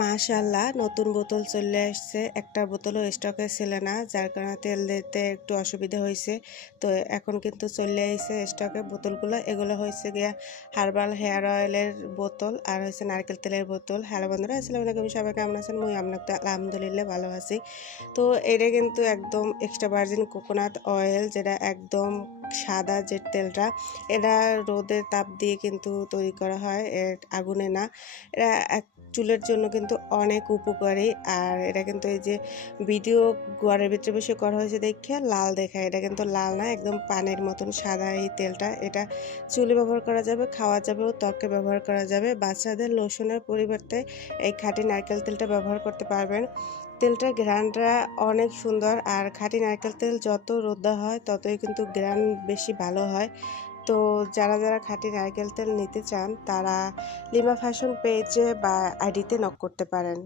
মাশাআল্লাহ নতুন বোতল চলে আসছে। একটা বোতলও স্টকে ছিল না। যার কারণে তেল দিতে একটু অসুবিধা হইছে। তো এখন কিন্তু চলে আইছে স্টকে বোতলগুলো। এগুলো হইছে গিয়া হার্বাল হেয়ার অয়েলের বোতল আর হইছে নারকেল তেলের বোতল। হ্যালো বন্ধুরা, আসসালামু আলাইকুম। সবাই কেমন আছেন? আমরা তো আলহামদুলিল্লাহ ভালো আছি। তো এটা কিন্তু একদম এক্সট্রা ভার্জিন কোকোনাট অয়েল, যেটা একদম সাদা যে তেলটা, এটা রোদের তাপ দিয়ে কিন্তু তৈরি করা হয়, আগুনে না। এটা চুলের জন্য কিন্তু অনেক উপকারী। আর এটা কিন্তু এই যে ভিডিও ঘরের ভিতরে বসে করা হয়েছে দেখে লাল দেখায়, এটা কিন্তু লাল না, একদম পানির মতন সাদা এই তেলটা। এটা চুলে ব্যবহার করা যাবে, খাওয়া যাবে ও ত্বকে ব্যবহার করা যাবে। বাচ্চাদের লোশনের পরিবর্তে এই খাঁটি নারকেল তেলটা ব্যবহার করতে পারবেন। তেলটার ঘ্রাণটা অনেক সুন্দর। আর খাঁটি নারকেল তেল যত রোদা হয় ততই কিন্তু ঘ্রাণ বেশি ভালো হয়। তো যারা খাঁটি নারকেল তেল নিতে চান তারা লিমা ফ্যাশন পেজে বা আইডিতে নক করতে পারেন।